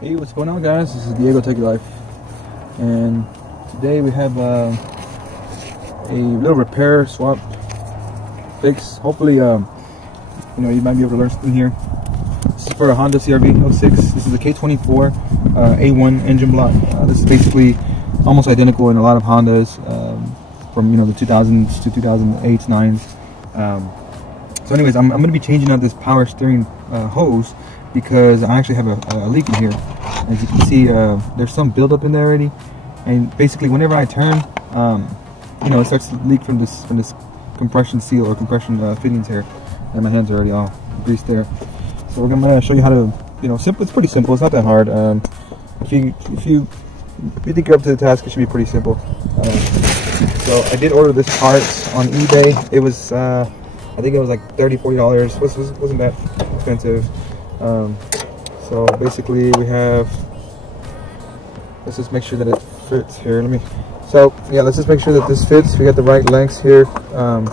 Hey, what's going on, guys? This is Diego Take Your Life, and today we have a little repair, swap, fix. Hopefully, you might be able to learn something here. This is for a Honda CR-V 06. This is a K24 A1 engine block. This is basically almost identical in a lot of Hondas from the 2000s to 2008s, 9s. So, anyways, I'm going to be changing out this power steering hose, because I actually have a leak in here. As you can see, there's some buildup in there already, and basically whenever I turn, it starts to leak from this compression seal or compression fittings here, and my hands are already all greased there. So we're gonna show you how to, simple. It's pretty simple. It's not that hard. If you think you're up to the task, it should be pretty simple. So I did order this part on eBay. It was I think it was like $30–40. Wasn't that expensive. So basically we have, let's just make sure that it fits here. Let's just make sure that this fits. We got the right lengths here. Go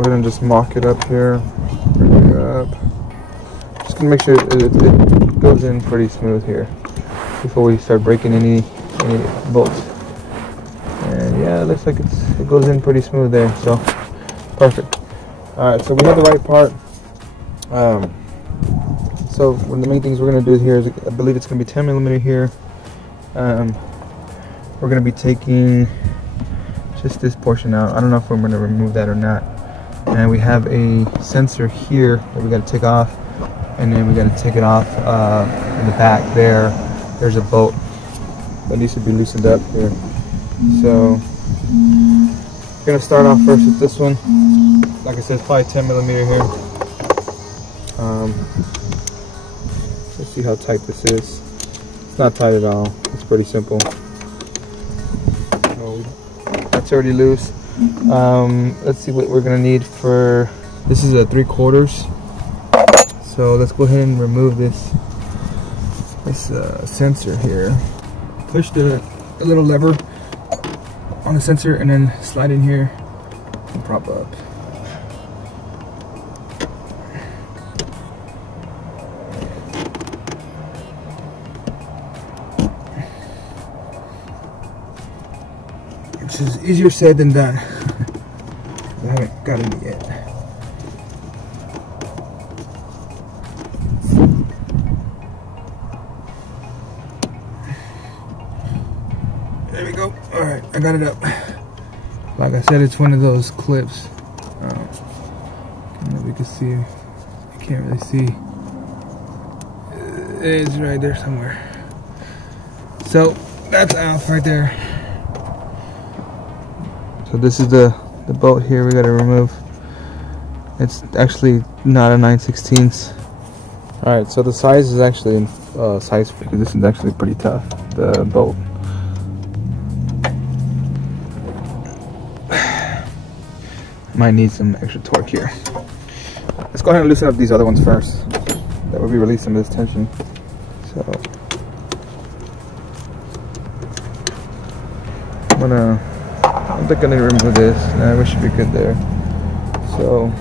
ahead and just mock it up here. Bring it up. Just gonna make sure it goes in pretty smooth here before we start breaking any bolts. And yeah, it looks like it goes in pretty smooth there, so perfect. Alright, so we have the right part. So one of the main things we're going to do here is, I believe it's going to be 10mm here. We're going to be taking just this portion out. I don't know if we're going to remove that or not. And we have a sensor here that we got to take off, and then we got to take it off in the back there. There's a bolt that needs to be loosened up here. So we're going to start off first with this one. Like I said, it's probably 10mm here. Let's see how tight this is. It's not tight at all. It's pretty simple. So that's already loose. Let's see what we're gonna need for this. Is a 3/4. So let's go ahead and remove this sensor here. Push the little lever on the sensor and then slide in here and prop up. Which is easier said than done. I haven't got it yet. There we go. Alright, I got it up. Like I said, it's one of those clips. I don't know if you can see. I can't really see. It's right there somewhere. So that's off right there. So this is the bolt here we got to remove. It's actually not a 9/16. Alright, so the size is actually in size 50. This is actually pretty tough, the bolt. Might need some extra torque here. Let's go ahead and loosen up these other ones first. That would be release some of this tension. So I'm not gonna remove this. Nah, we should be good there. So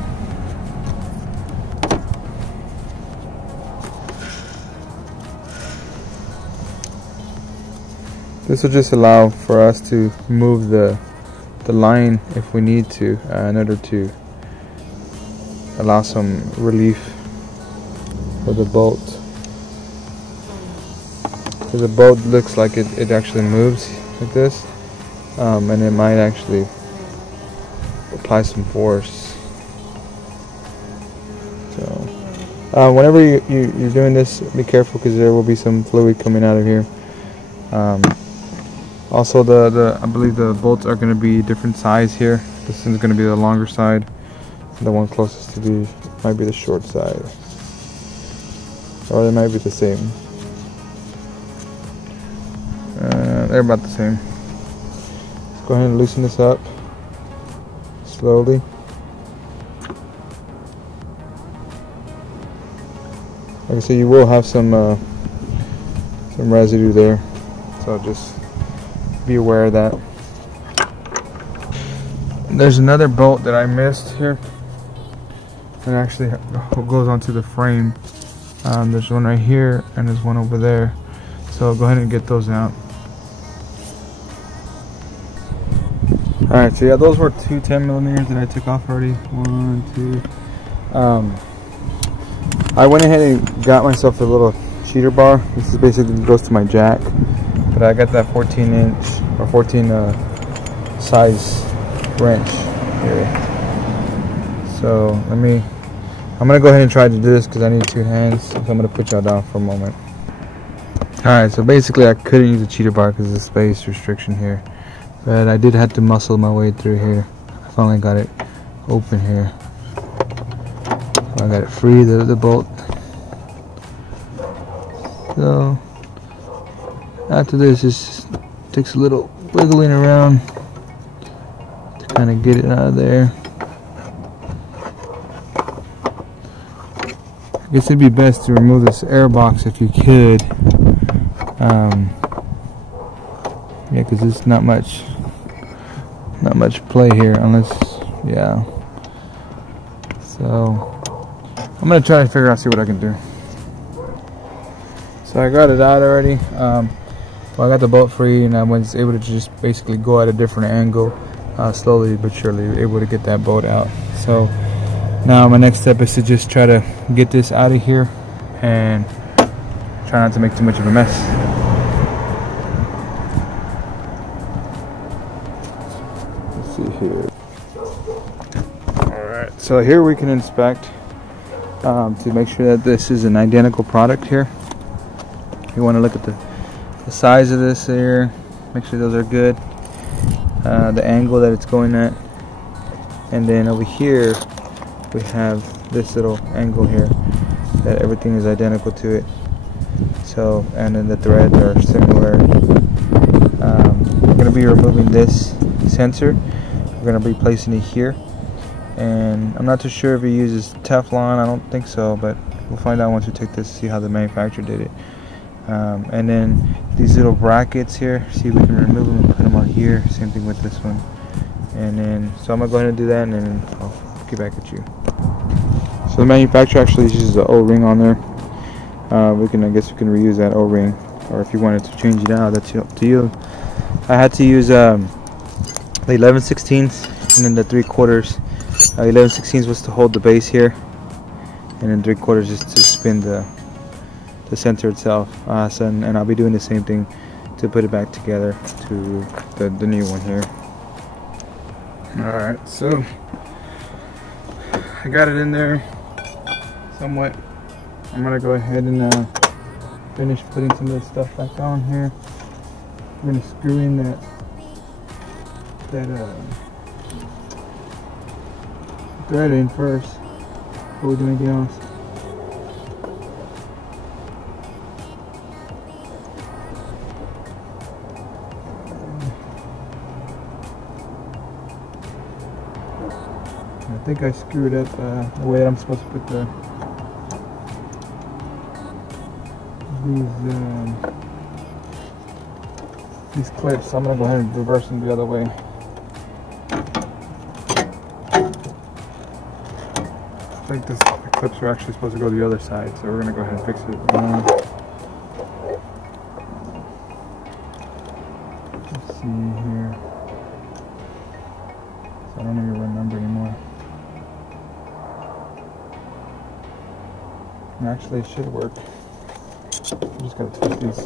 this will just allow for us to move the line if we need to, in order to allow some relief for the bolt. So the bolt looks like it actually moves like this. And it might actually apply some force. So whenever you're doing this, be careful, because there will be some fluid coming out of here. Also, I believe the bolts are going to be different size here. This is going to be the longer side. The one closest to might be the short side, or they might be the same. They're about the same. Go ahead and loosen this up slowly. Like I said, you will have some residue there, so just be aware of that. There's another bolt that I missed here. It actually goes onto the frame. There's one right here and there's one over there. So I'll go ahead and get those out. Alright, so yeah, those were two 10mm that I took off already. 1, 2. I went ahead and got myself a little cheater bar. This is basically goes to my jack. But I got that 14-inch or 14 size wrench here. So I'm gonna go ahead and try to do this because I need 2 hands. So I'm gonna put y'all down for a moment. Alright, so basically I couldn't use a cheater bar because of the space restriction here. But I did have to muscle my way through here. I finally got it open here. So I got it free, the bolt. So after this, just takes a little wiggling around to kind of get it out of there. I guess it'd be best to remove this air box if you could. Yeah, because there's not much play here unless, yeah. So I'm gonna try to figure out, see what I can do. So I got it out already. Well, I got the bolt free, and I was able to just basically go at a different angle, slowly but surely able to get that bolt out. So now my next step is to just try to get this out of here and try not to make too much of a mess. Let's see here. Alright, so here we can inspect to make sure that this is an identical product here. You want to look at the size of this here, make sure those are good, the angle that it's going at, and then over here we have this little angle here that everything is identical to it. So, and then the threads are similar. We're going to be removing this sensor. We're going to be placing it here, and I'm not too sure if it uses Teflon. I don't think so, but we'll find out once we take this to see how the manufacturer did it. And then these little brackets here, see if we can remove them and put them on here. Same thing with this one. And then, so I'm gonna go ahead and do that, and then I'll get back at you. So the manufacturer actually uses the O-ring on there. I guess we can reuse that O-ring, or if you wanted to change it out, that's up to you. I had to use the 11/16 and then the 3/4. 11/16 was to hold the base here, and then 3/4 just to spin the sensor itself. And I'll be doing the same thing to put it back together to the new one here. Alright, so I got it in there somewhat. I'm gonna go ahead and finish putting some of this stuff back on here. I'm gonna screw in that thread in first before we do anything else. I think I screwed up the way I'm supposed to put these clips. So I'm gonna go ahead and reverse them the other way. I think the clips are actually supposed to go the other side, so we're gonna go ahead and fix it. Let's see here. So I don't even remember anymore. Actually, it should work. I'm just gotta twist these.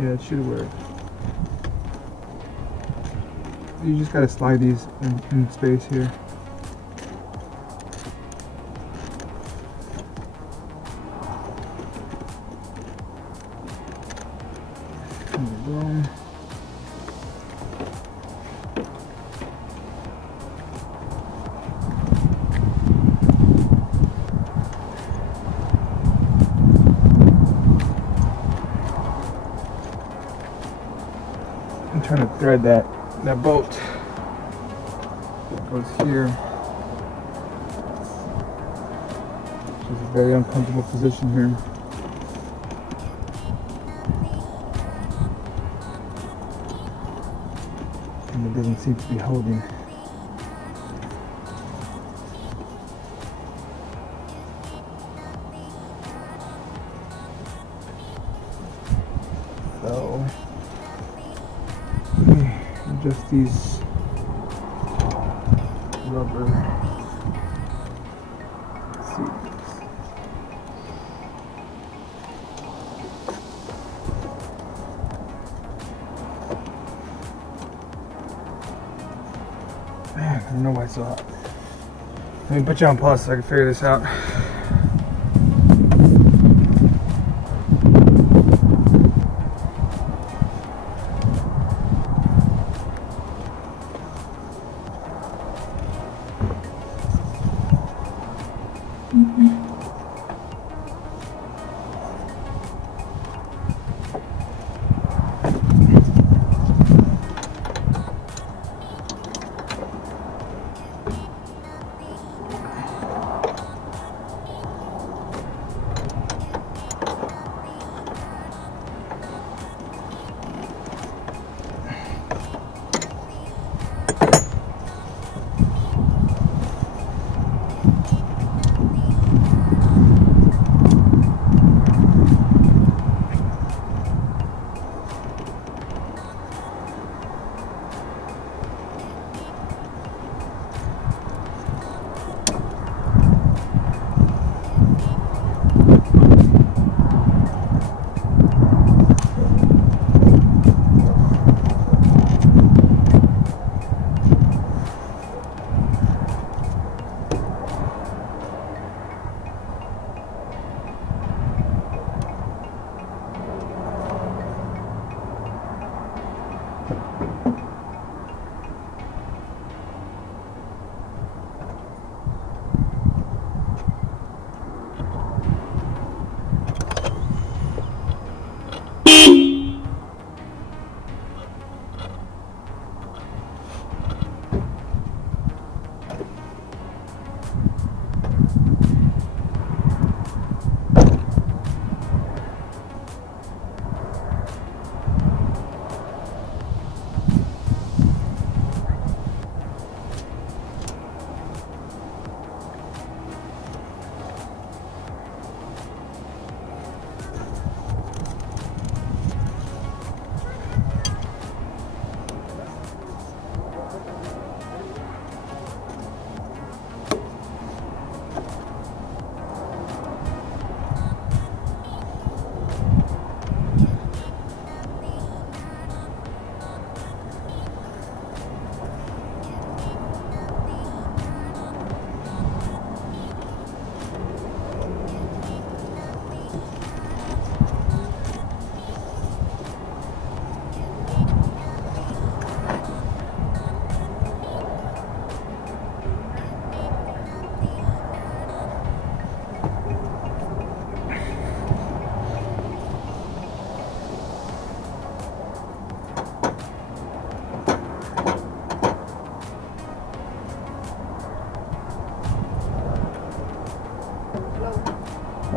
Yeah, it should work. You just gotta slide these in space here. There we go. I'm trying to thread that bolt. It goes here. Which is a very uncomfortable position here. And it doesn't seem to be holding. So let me adjust these rubber seats. Man, I don't know why it's so hot. Let me put you on pause so I can figure this out.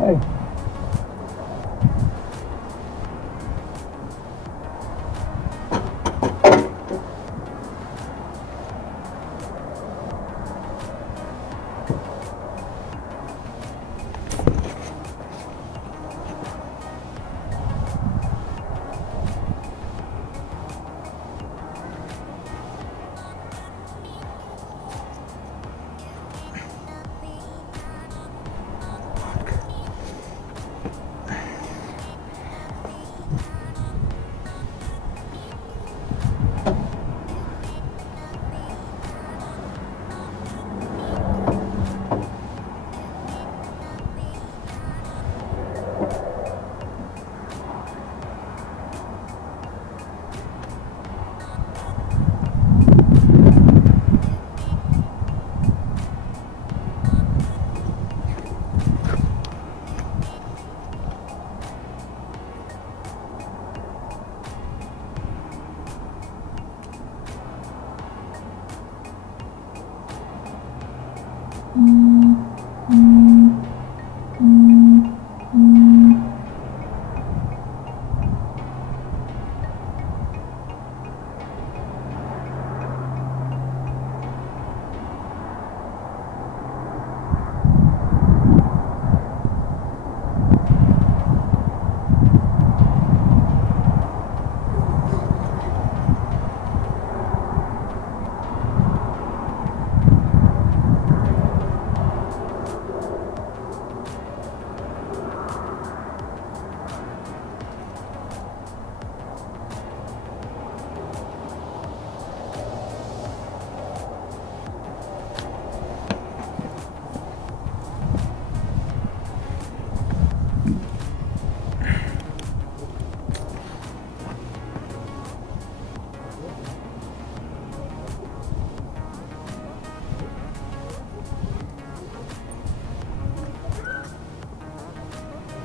Hey.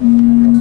Mm.